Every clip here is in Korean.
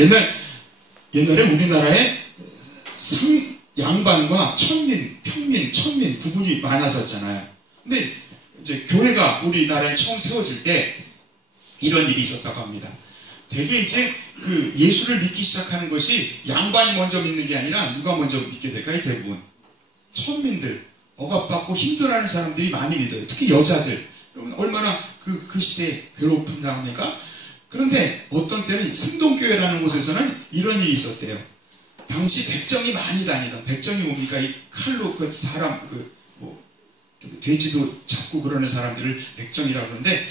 옛날에 우리나라에 양반과 천민, 평민, 천민 구분이 많았었잖아요. 근데 이제 교회가 우리나라에 처음 세워질 때 이런 일이 있었다고 합니다. 대개 이제 그 예수를 믿기 시작하는 것이 양반이 먼저 믿는 게 아니라 누가 먼저 믿게 될까요? 대부분 천민들, 억압받고 힘들어하는 사람들이 많이 믿어요. 특히 여자들. 여러분 얼마나 그 시대에 괴롭힌 당합니까? 그런데 어떤 때는 승동교회라는 곳에서는 이런 일이 있었대요. 당시 백정이 많이 다니던, 백정이 뭡니까? 이 칼로 그 사람, 돼지도 잡고 그러는 사람들을 백정이라고 그러는데,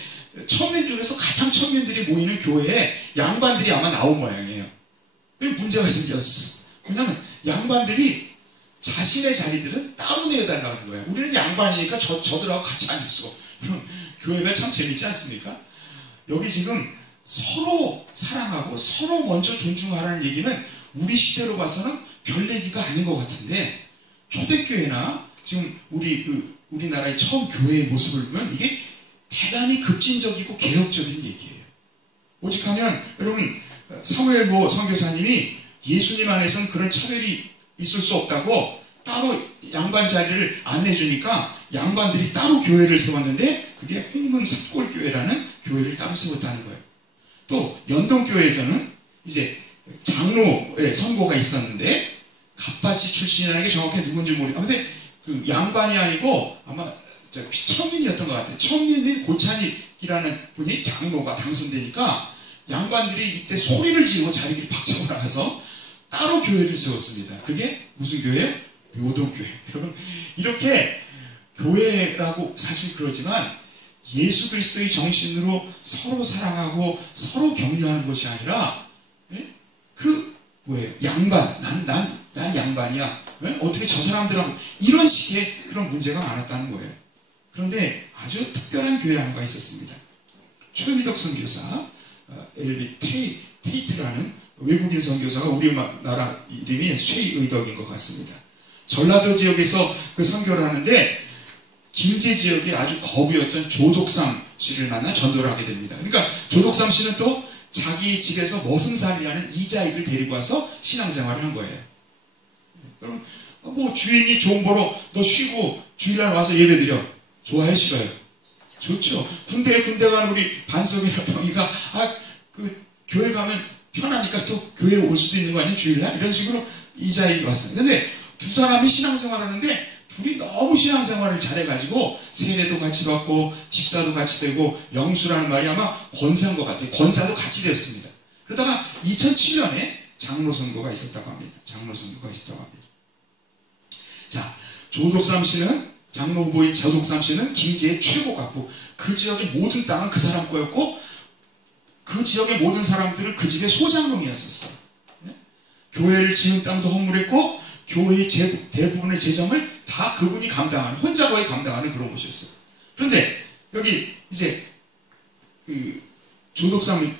천민 중에서 가장 천민들이 모이는 교회에 양반들이 아마 나온 모양이에요. 문제가 생겼어. 왜냐면 양반들이 자신의 자리들은 따로 내어달라는 거예요. 우리는 양반이니까 저들하고 같이 앉을 수가 없어. 교회가 참 재밌지 않습니까? 여기 지금 서로 사랑하고 서로 먼저 존중하라는 얘기는 우리 시대로 봐서는 별 얘기가 아닌 것 같은데, 초대교회나 지금 우리나라의 처음 교회의 모습을 보면 이게 대단히 급진적이고 개혁적인 얘기예요. 오직하면 여러분 사무엘모 선교사님이 예수님 안에서는 그런 차별이 있을 수 없다고 따로 양반 자리를 안 내주니까 양반들이 따로 교회를 세웠는데, 그게 홍문 삽골교회라는 교회를 따로 세웠다는 거예요. 또 연동교회에서는 이제 장로의 선고가 있었는데, 갑바치 출신이라는 게 정확히 누군지 모르겠는데, 근데 그 양반이 아니고 아마 천민이었던 것 같아요. 천민인 고찬익이라는 분이 장로가 당선되니까 양반들이 이때 소리를 지르고 자리를 박차고 나가서 따로 교회를 세웠습니다. 그게 무슨 교회예요? 묘동교회. 여러분 이렇게 교회라고 사실 그러지만 예수 그리스도의 정신으로 서로 사랑하고 서로 격려하는 것이 아니라, 뭐예요? 양반, 난 양반이야. 어떻게 저 사람들하고 이런 식의 그런 문제가 많았다는 거예요. 그런데 아주 특별한 교회 하나가 있었습니다. 최의덕 선교사, LB 테이트라는 외국인 선교사가 우리나라 이름이 최의덕인 것 같습니다. 전라도 지역에서 그 선교를 하는데 김제 지역에 아주 거부였던 조독삼 씨를 만나 전도를 하게 됩니다. 그러니까 조독삼 씨는 또 자기 집에서 머슴살이라는 이자익을 데리고 와서 신앙생활을 한 거예요. 그럼 뭐 주인이 좋은 보러 너 쉬고 주일날 와서 예배드려. 좋아요, 싫어요? 좋죠. 군대 가는 우리 반석이나 병이가 교회 가면 편하니까 또 교회에 올 수도 있는 거 아니에요? 주일날? 이런 식으로 이자익이 왔어요. 근데 두 사람이 신앙생활을 하는데 둘이 너무 신앙생활을 잘해가지고 세례도 같이 받고 집사도 같이 되고, 영수라는 말이 아마 권사인 것 같아요. 권사도 같이 되었습니다. 그러다가 2007년에 장로 선거가 있었다고 합니다. 장로 선거가 있었다고 합니다. 자, 조독삼 씨는, 장로 후보인 조독삼 씨는 김제의 최고 갑부, 그 지역의 모든 땅은 그 사람 거였고 그 지역의 모든 사람들은 그 집의 소장농이었었어요. 교회를 지은 땅도 허물했고 교회의 대부분의 재정을 다 그분이 감당하는, 혼자 거의 감당하는 그런 곳이었어요. 그런데 여기 이제 조독삼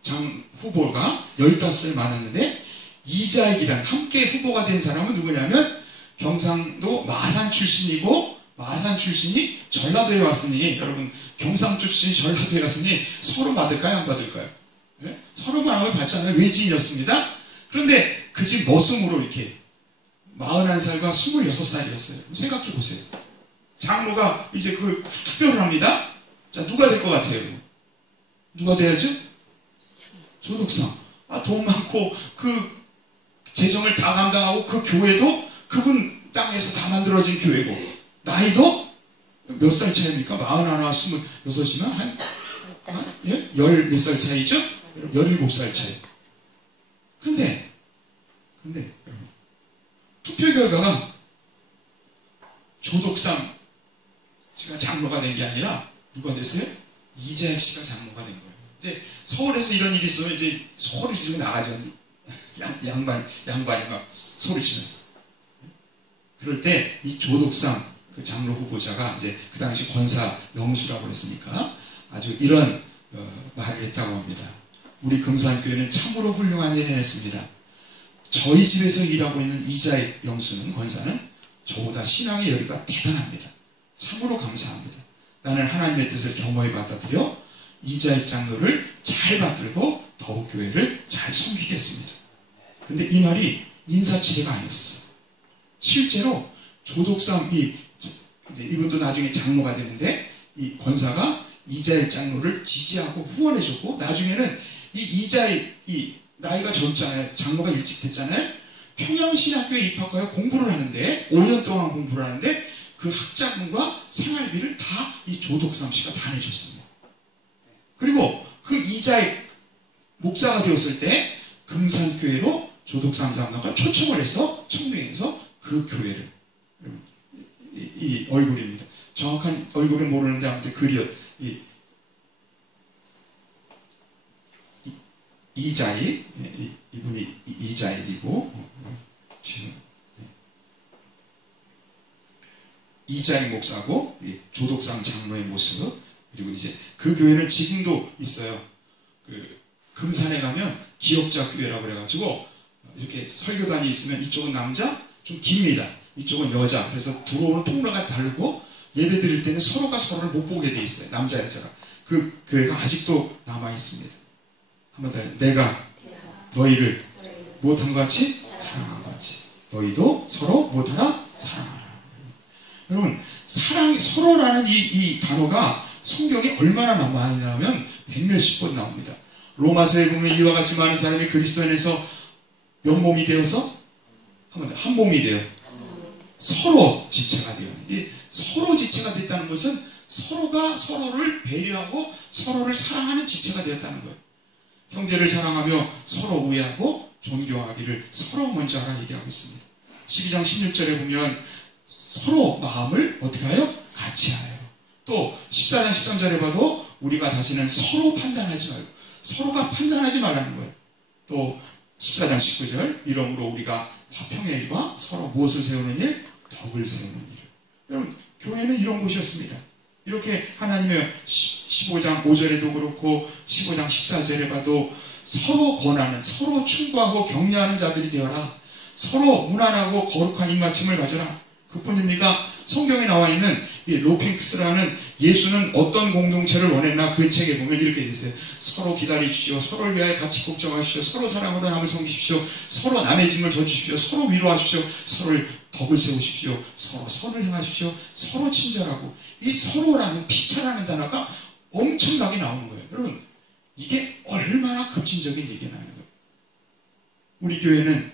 장 후보가 15살 많았는데, 이자익이란 함께 후보가 된 사람은 누구냐면 경상도 마산 출신이고, 마산 출신이 전라도에 왔으니, 여러분 경상 출신이 전라도에 왔으니 서로 받을까요? 안 받을까요? 네? 서로만 하면 받잖아요. 외지인이었습니다. 그런데 그 집 머슴으로 이렇게 41살과 26살이었어요. 생각해 보세요. 장로가 이제 그걸 투표를 합니다. 자, 누가 될 것 같아요? 누가 돼야죠? 조독삼. 돈 많고 그 재정을 다 감당하고 그 교회도 그분 땅에서 다 만들어진 교회고, 나이도 몇 살 차이입니까? 41, 26이면 예? 10몇 살 차이죠? 17살 차이. 근데 투표 결과가 조독삼 씨가 장로가 된 게 아니라 누가 됐어요? 이자익 씨가 장로가 된 거예요. 이제 서울에서 이런 일이 있으면 이제 소리 지르고 나가죠. 양반이 막 소리 치면서. 그럴 때 이 조독삼 그 장로 후보자가 이제 그 당시 권사 영수라고 그랬으니까 아주 이런 말을 했다고 합니다. 우리 금산교회는 참으로 훌륭한 일을 했습니다. 저희 집에서 일하고 있는 이자익 영수는, 권사는 저보다 신앙의 열의가 대단합니다. 참으로 감사합니다. 나는 하나님의 뜻을 겸허히 받아들여 이자익 장로를 잘 받들고 더욱 교회를 잘 섬기겠습니다. 그런데 이 말이 인사치레가 아니었어. 실제로 조독삼 이분도 나중에 장로가 되는데 이 권사가 이자의 장로를 지지하고 후원해줬고 나중에는 이 이자의 나이가 젊잖아요. 장로가 일찍 됐잖아요. 평양신학교에 입학하여 공부를 하는데 5년 동안 공부를 하는데 그 학자금과 생활비를 다 이 조독삼 씨가 다 내줬습니다. 그리고 그 이자의 목사가 되었을 때 금산교회로 조독삼 장로가 초청을 해서 청명해서 그 교회를 이 얼굴입니다. 정확한 얼굴은 모르는데 아무튼 그리엇 이자이 이분이 이자이이고 지금 이자이 목사고 조독삼 장로의 모습 그리고 이제 그 교회는 지금도 있어요. 그 금산에 가면 기억자 교회라고 그래가지고 이렇게 설교단이 있으면 이쪽은 남자 좀 깁니다. 이쪽은 여자. 그래서 들어오는 통로가 다르고 예배 드릴 때는 서로가 서로를 못 보게 돼 있어요. 남자 여자가. 그 교회가 아직도 남아 있습니다. 한번 더 내가 너희를 무엇한 것 같이 사랑한 것 같이 너희도 서로 무엇하나 사랑하라. 여러분 사랑이 서로라는 이 단어가 성경에 얼마나 많이 나오면 100몇십 번 나옵니다. 로마서에 보면 이와 같이 많은 사람이 그리스도 안에서 몇 몸이 되어서 한 몸이 되어 서로 지체가 되어 서로 지체가 됐다는 것은 서로가 서로를 배려하고 서로를 사랑하는 지체가 되었다는 거예요. 형제를 사랑하며 서로 우애하고 존경하기를 서로 먼저 하라 얘기하고 있습니다. 12장 16절에 보면 서로 마음을 어떻게 하여? 같이 하여. 또 14장 13절에 봐도 우리가 다시는 서로 판단하지 말고 서로가 판단하지 말라는 거예요. 또 14장 19절 이러므로 우리가 화평의 일과 서로 무엇을 세우는 일? 덕을 세우는 일. 여러분 교회는 이런 곳이었습니다. 이렇게 하나님의 15장 5절에도 그렇고 15장 14절에 봐도 서로 권하는 서로 충고하고 격려하는 자들이 되어라. 서로 무난하고 거룩한 입맞춤을 가져라. 그뿐입니까? 성경에 나와 있는 이 로핑크스라는 예수는 어떤 공동체를 원했나 그 책에 보면 이렇게 돼 있어요. 서로 기다리십시오. 서로를 위하여 같이 걱정하십시오. 서로 사랑으로 남을 섬기십시오. 서로 남의 짐을 져주십시오. 서로 위로하십시오. 서로를 덕을 세우십시오. 서로 선을 행하십시오. 서로 친절하고 이 서로라는 피차라는 단어가 엄청나게 나오는 거예요. 여러분 이게 얼마나 급진적인 얘기냐는 거예요. 우리 교회는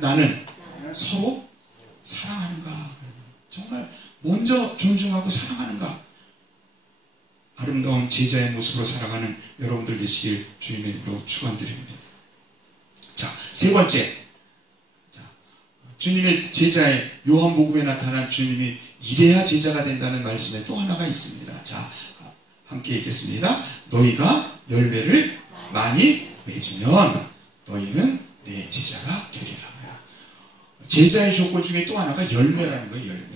나는 서로 사랑하는가? 정말 먼저 존중하고 사랑하는가? 아름다운 제자의 모습으로 살아가는 여러분들 되시길 주님의 이름으로 축원드립니다. 자, 세 번째. 자, 주님의 제자의 요한복음에 나타난 주님이 이래야 제자가 된다는 말씀에 또 하나가 있습니다. 자, 함께 읽겠습니다. 너희가 열매를 많이 맺으면 너희는 내 제자가 되리라. 제자의 조건 중에 또 하나가 열매라는 거예요. 열매.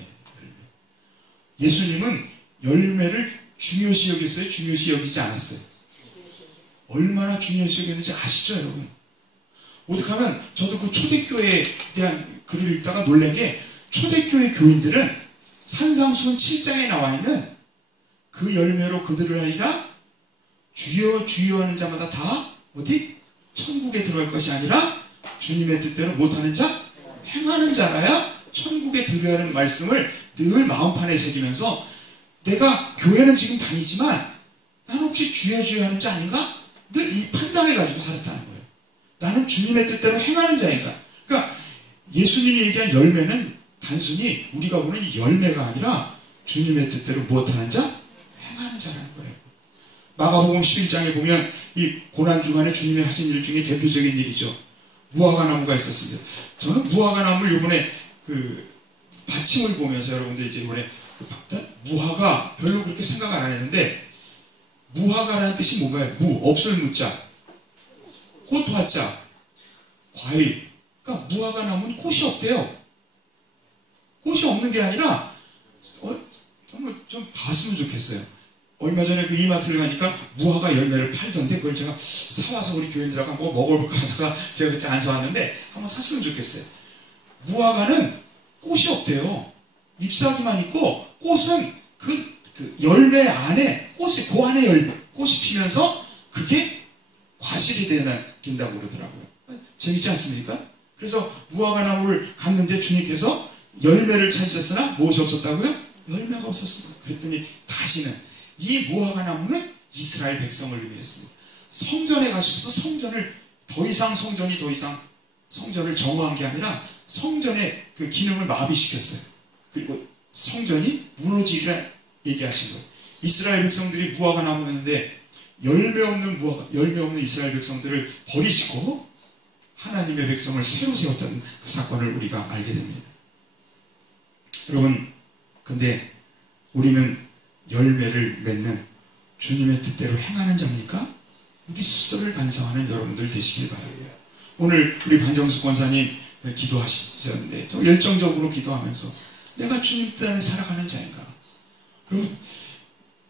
예수님은 열매를 중요시 여겼어요? 중요시 여기지 않았어요? 얼마나 중요시 여겼는지 아시죠, 여러분? 오죽하면 저도 그 초대교회에 대한 글을 읽다가 놀란 게 초대교회 교인들은 산상수훈 7장에 나와 있는 그 열매로 그들을 하리라 주여 주여 하는 자마다 다 어디? 천국에 들어갈 것이 아니라 주님의 뜻대로 못하는 자? 행하는 자라야 천국에 들어가는 말씀을 늘 마음판에 새기면서 내가 교회는 지금 다니지만 나는 혹시 주여 주여 하는 자 아닌가? 늘 이 판단을 가지고 살았다는 거예요. 나는 주님의 뜻대로 행하는 자인가? 그러니까 예수님이 얘기한 열매는 단순히 우리가 보는 이 열매가 아니라 주님의 뜻대로 무엇하는 자? 행하는 자라는 거예요. 마가복음 11장에 보면 이 고난주간에 주님이 하신 일 중에 대표적인 일이죠. 무화과나무가 있었습니다. 저는 무화과나무를 이번에 그 받침을 보면서 여러분들 이제 이번에 봤던 무화과 별로 그렇게 생각을 안 했는데 무화과라는 뜻이 뭔가요? 없을 무자, 꽃 화자, 과일. 그러니까 무화과나무는 꽃이 없대요. 꽃이 없는 게 아니라 정말 좀 봤으면 좋겠어요. 얼마 전에 그 이마트를 가니까 무화과 열매를 팔던데 그걸 제가 사와서 우리 교인들하고 한번 먹어볼까 하다가 제가 그때 안 사왔는데 한번 샀으면 좋겠어요. 무화과는 꽃이 없대요. 잎사귀만 있고 꽃은 그 열매 안에 그 안에 열매, 꽃이 피면서 그게 과실이 된다고 그러더라고요. 재밌지 않습니까? 그래서 무화과 나무를 갔는데 주님께서 열매를 찾으셨으나 무엇이 없었다고요? 열매가 없었어요. 그랬더니 다시는 이 무화과 나무는 이스라엘 백성을 의미했습니다. 성전에 가셔서 성전을 더 이상 성전을 정화한 게 아니라 성전의 그 기능을 마비시켰어요. 그리고 성전이 무너지기를 얘기하신 거예요. 이스라엘 백성들이 무화과 나무였는데 열매 없는 이스라엘 백성들을 버리시고 하나님의 백성을 새로 세웠던 그 사건을 우리가 알게 됩니다. 여러분, 근데 우리는 열매를 맺는 주님의 뜻대로 행하는 자입니까? 우리 스스로를 반성하는 여러분들 되시길 바랍니다. 오늘 우리 반정숙 권사님 기도하셨는데 저 열정적으로 기도하면서 내가 주님 뜻 안에 살아가는 자인가? 여러분,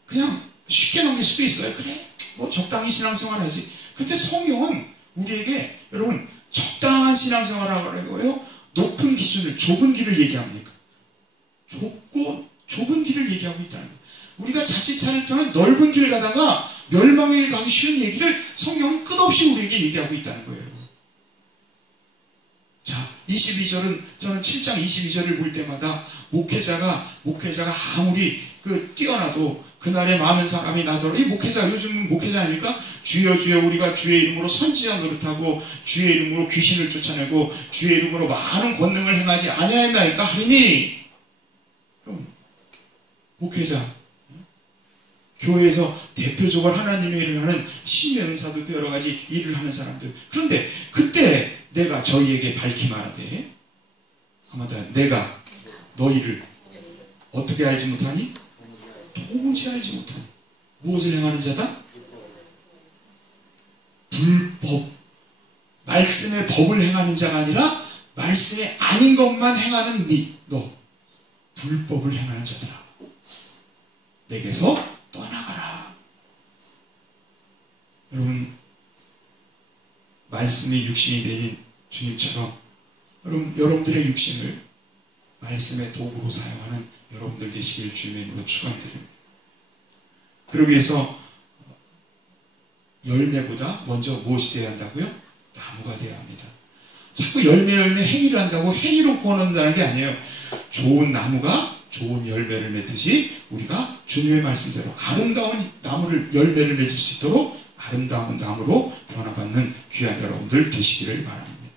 그냥 쉽게 넘길 수도 있어요. 그래, 뭐 적당히 신앙생활 하지. 그런데 성경은 우리에게 여러분 적당한 신앙생활을 하고요, 높은 기준을, 좁은 길을 얘기합니까? 좁은 길을 얘기하고 있다는 거예요. 우리가 자칫 잘못하면 넓은 길을 가다가 멸망의 길 가기 쉬운 얘기를 성경은 끝없이 우리에게 얘기하고 있다는 거예요. 자, 22절은 저는 7장 22절을 볼 때마다 목회자가 아무리 뛰어나도 그날에 많은 사람이 나더러, 이 목회자, 요즘 목회자 아닙니까? 주여 주여 우리가 주의 이름으로 선지자 노릇하고 주의 이름으로 귀신을 쫓아내고 주의 이름으로 많은 권능을 행하지 아니하였나이까 하리니. 그럼 목회자, 교회에서 대표적으로 하나님의 일을 하는 신의 은사도 그 여러 가지 일을 하는 사람들. 그런데 그때 내가 저희에게 밝히 말하되, 아마도 내가 너희를 어떻게 알지 못하니? 도무지 알지 못하니. 무엇을 행하는 자다? 불법. 말씀의 법을 행하는 자가 아니라 말씀에 아닌 것만 행하는 너. 불법을 행하는 자들아. 내게서 떠나가라. 여러분, 말씀이 육신이 되는 주님처럼 여러분들의 육신을 말씀의 도구로 사용하는 여러분들 되시길 주님의 이름으로 축원드립니다. 그러기 위해서 열매보다 먼저 무엇이 되어야 한다고요? 나무가 되어야 합니다. 자꾸 열매 행위를 한다고 행위로 구원한다는 게 아니에요. 좋은 나무가 좋은 열매를 맺듯이 우리가 주님의 말씀대로 아름다운 열매를 맺을 수 있도록 아름다운 나무로 변화받는 귀한 여러분들 되시기를 바랍니다.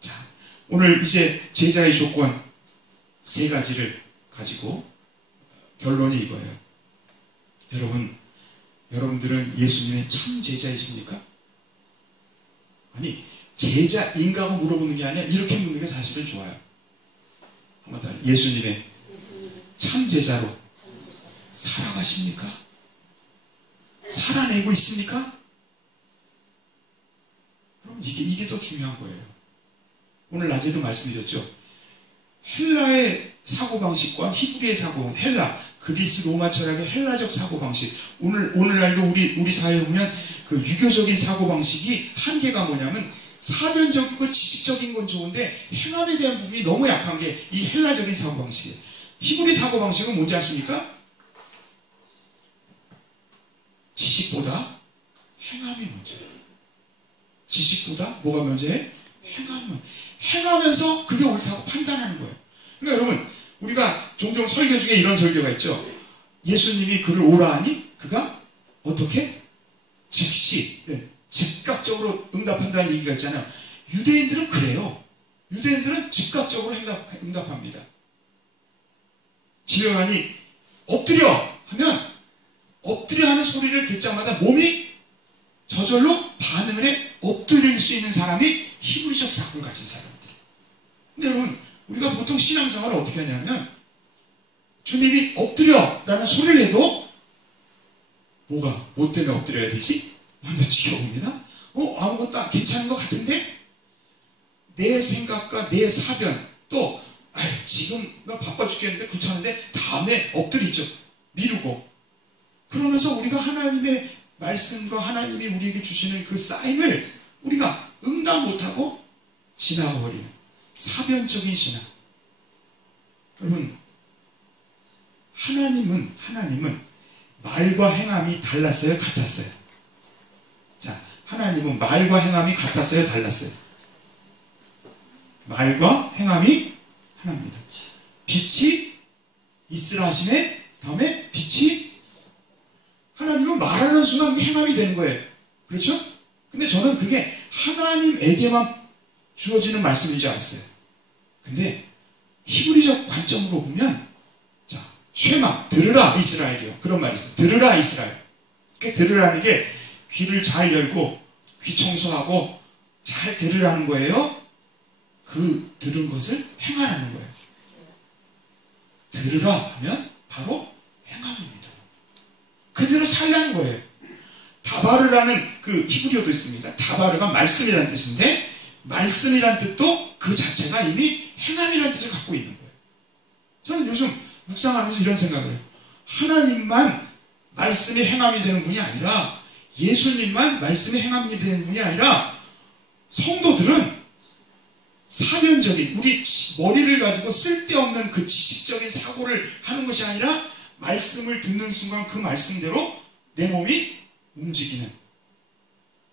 자, 오늘 이제 제자의 조건 3가지를 가지고 결론이 이거예요. 여러분들은 예수님의 참 제자이십니까? 아니, 제자인가고 물어보는 게 아니라 이렇게 묻는 게 사실은 좋아요. 한마디로 예수님의 참 제자로 살아가십니까? 살아내고 있습니까? 그럼 이게 더 중요한 거예요. 오늘 낮에도 말씀드렸죠. 헬라의 사고방식과 히브리의 사고방식, 그리스 로마 철학의 헬라적 사고방식, 오늘날도 우리 사회에 보면 그 유교적인 사고방식이 한계가 뭐냐면 사변적이고 지식적인 건 좋은데 행함에 대한 부분이 너무 약한 게 이 헬라적인 사고방식이에요. 히브리 사고방식은 뭔지 아십니까? 지식보다 행함이 먼저예요. 지식보다 뭐가 먼저예요? 행하면서 그게 옳다고 판단하는 거예요. 그러니까 여러분, 우리가 종종 설교 중에 이런 설교가 있죠. 예수님이 그를 오라 하니 그가 어떻게? 즉시, 즉각적으로 응답한다는 얘기가 있잖아요. 유대인들은 그래요. 유대인들은 즉각적으로 응답합니다. 지령하니 엎드려 하면 엎드려 하는 소리를 듣자마자 몸이 저절로 반응을 해 엎드릴 수 있는 사람이 히브리적 사고를 가진 사람들. 근데 여러분, 우리가 보통 신앙생활을 어떻게 하냐면 주님이 엎드려 라는 소리를 해도 뭐 때문에 엎드려야 되지? 완전 지겨웁니다. 아무것도 괜찮은 것 같은데 내 생각과 내 사변 또 지금 나 바빠 죽겠는데 귀찮은데 다음에 엎드리죠. 미루고. 그러면서 우리가 하나님의 말씀과 하나님이 우리에게 주시는 그 사인을 우리가 응답 못하고 지나버리는 사변적인 신앙. 여러분, 하나님은 말과 행함이 달랐어요? 같았어요? 하나님은 말과 행함이 같았어요? 달랐어요? 말과 행함이 하나입니다. 빛이 있으라 하심에 다음에 빛이 하나님은 말하는 순간 행함이 되는 거예요. 그렇죠? 근데 저는 그게 하나님에게만 주어지는 말씀인 줄 알았어요. 근데 히브리적 관점으로 보면 자, 쉐마, 들으라 이스라엘이요. 그런 말이 있어요. 들으라 이스라엘. 그 들으라는 게 귀를 잘 열고 귀 청소하고 잘 들으라는 거예요. 그 들은 것을 행하라는 거예요. 들으라 하면 바로 행함입니다. 그대로 살라는 거예요. 다바르라는 그 히브리어도 있습니다. 다바르가 말씀이라는 뜻인데 말씀이라는 뜻도 그 자체가 이미 행함이라는 뜻을 갖고 있는 거예요. 저는 요즘 묵상하면서 이런 생각을 해요. 하나님만 말씀이 행함이 되는 분이 아니라 예수님만 말씀이 행함이 되는 분이 아니라 성도들은 사변적인 우리 머리를 가지고 쓸데없는 그 지식적인 사고를 하는 것이 아니라 말씀을 듣는 순간 그 말씀대로 내 몸이 움직이는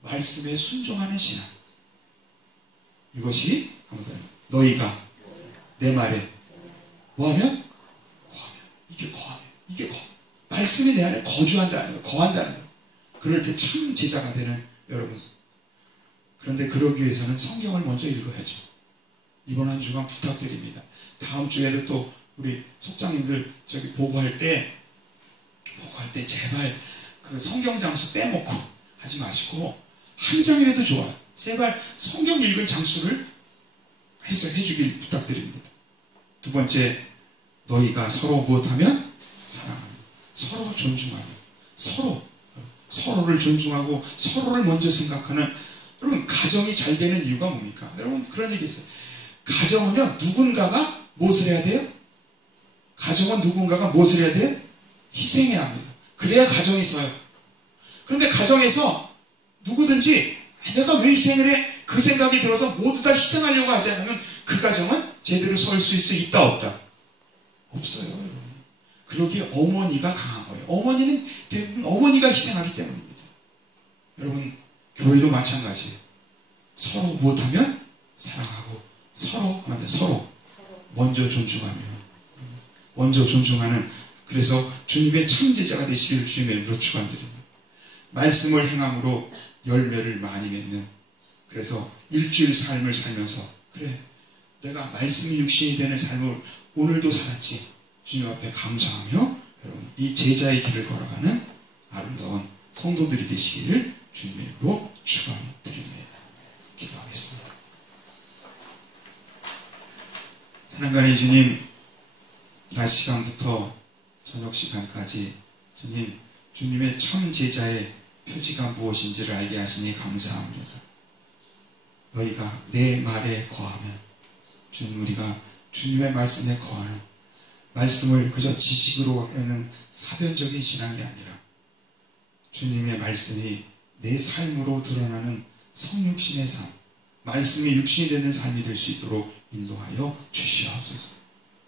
말씀에 순종하는 신앙. 이것이 너희가 내 말에 뭐하면? 거하면. 이게 거하면. 이게 거. 말씀이 내 안에 거주한다는 거예요. 거한다는 거예요. 그럴 때 참 제자가 되는 여러분. 그런데 그러기 위해서는 성경을 먼저 읽어야죠. 이번 한 주간 부탁드립니다. 다음 주에도 또 우리 속장님들 저기 보고할 때 제발 그 성경 장수 빼먹고 하지 마시고 한 장이라도 좋아요. 제발 성경 읽은 장수를 해석해 주길 부탁드립니다. 두 번째, 너희가 서로 무엇하면? 사랑하면. 서로 존중하면. 서로를 존중하고 서로를 먼저 생각하는. 여러분, 가정이 잘 되는 이유가 뭡니까? 여러분, 그런 얘기 있어요. 가정은요, 누군가가 무엇을 해야 돼요? 가정은 누군가가 무엇을 해야 돼요? 희생해야 합니다. 그래야 가정이 서요. 그런데 가정에서 누구든지 내가 왜 희생을 해? 그 생각이 들어서 모두 다 희생하려고 하지 않으면 그 가정은 제대로 설 수 있다 없다? 없어요. 여러분. 그러기에 어머니가 강한 거예요. 어머니는 대부분 어머니가 희생하기 때문입니다. 여러분, 교회도 마찬가지예요. 서로 무엇하면? 사랑하고 서로 먼저 존중하는 그래서 주님의 참제자가 되시기를 주님의 이름으로 축원드립니다. 말씀을 행함으로 열매를 많이 맺는 그래서 일주일 삶을 살면서 그래 내가 말씀이 육신이 되는 삶을 오늘도 살았지 주님 앞에 감사하며 여러분 이 제자의 길을 걸어가는 아름다운 성도들이 되시기를 주님의 이름으로 축원드립니다. 기도하겠습니다. 사랑하는 주님, 낮 시간부터 저녁 시간까지 주님, 주님의 참 제자의 표지가 무엇인지를 알게 하시니 감사합니다. 너희가 내 말에 거하면 주님, 우리가 주님의 말씀에 거하는 말씀을 그저 지식으로 하는 사변적인 신앙이 아니라 주님의 말씀이 내 삶으로 드러나는 성육신의 삶, 말씀이 육신이 되는 삶이 될 수 있도록 인도하여 주시옵소서.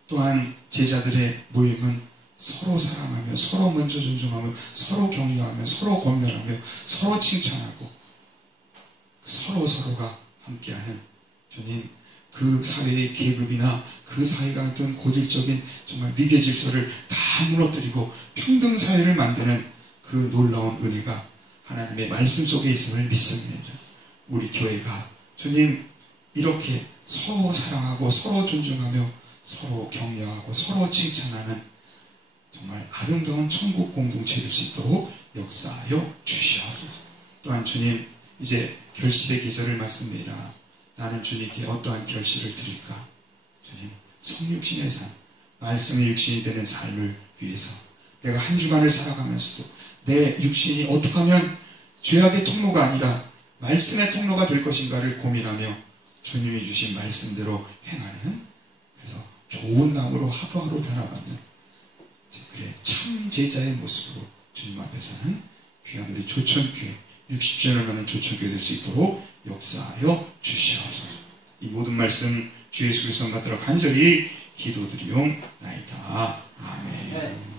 또한 제자들의 모임은 서로 사랑하며 서로 먼저 존중하며 서로 격려하며 서로 권면하며 서로 칭찬하고 서로가 함께하는 주님 그 사회의 계급이나 그 사회가 어떤 고질적인 정말 위계 질서를 다 무너뜨리고 평등 사회를 만드는 그 놀라운 은혜가 하나님의 말씀 속에 있음을 믿습니다. 우리 교회가 주님 이렇게 서로 사랑하고 서로 존중하며 서로 격려하고 서로 칭찬하는 정말 아름다운 천국 공동체 될 수 있도록 역사하여 주시옵소서. 또한 주님 이제 결실의 계절을 맞습니다. 나는 주님께 어떠한 결실을 드릴까? 주님 성육신의 삶, 말씀의 육신이 되는 삶을 위해서 내가 한 주간을 살아가면서도 내 육신이 어떻게 하면 죄악의 통로가 아니라 말씀의 통로가 될 것인가를 고민하며 주님이 주신 말씀대로 행하는 그래서 좋은 나무로 하루하루 변화받는 그래 참 제자의 모습으로 주님 앞에 서는 귀한 우리 조천교회 60주년을 맞는 조천교회 될 수 있도록 역사하여 주시옵소서. 이 모든 말씀 주 예수 그리스도 받들어 간절히 기도드리옵나이다. 아멘.